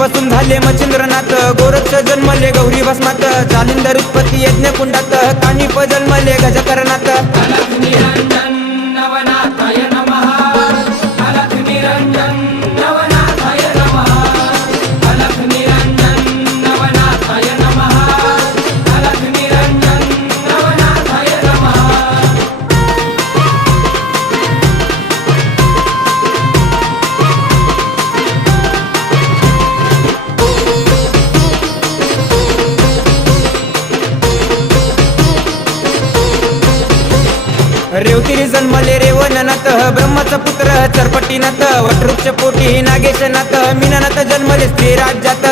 पासून झाले मच्छिंद्रनाथ, गोरक्ष जन्मले गौरी भस्मात, जालिंदर उत्पत्ती यज्ञ कुंडात, कानिप जन्मले गजकरणात. अलख निरंजन नवनाथाय नमः, अलख निरंजन नवनाथाय नमः, अलख निरंजन नवनाथाय नमः, अलख निरंजन नवनाथाय नमः. रेवतिरी जन्मले रेवणनाथ, ब्रह्माचा पुत्र चरपटीनाथ, वटवृक्ष पोटी नागेशनाथ, मीननाथ जन्मले स्त्री राज्यात.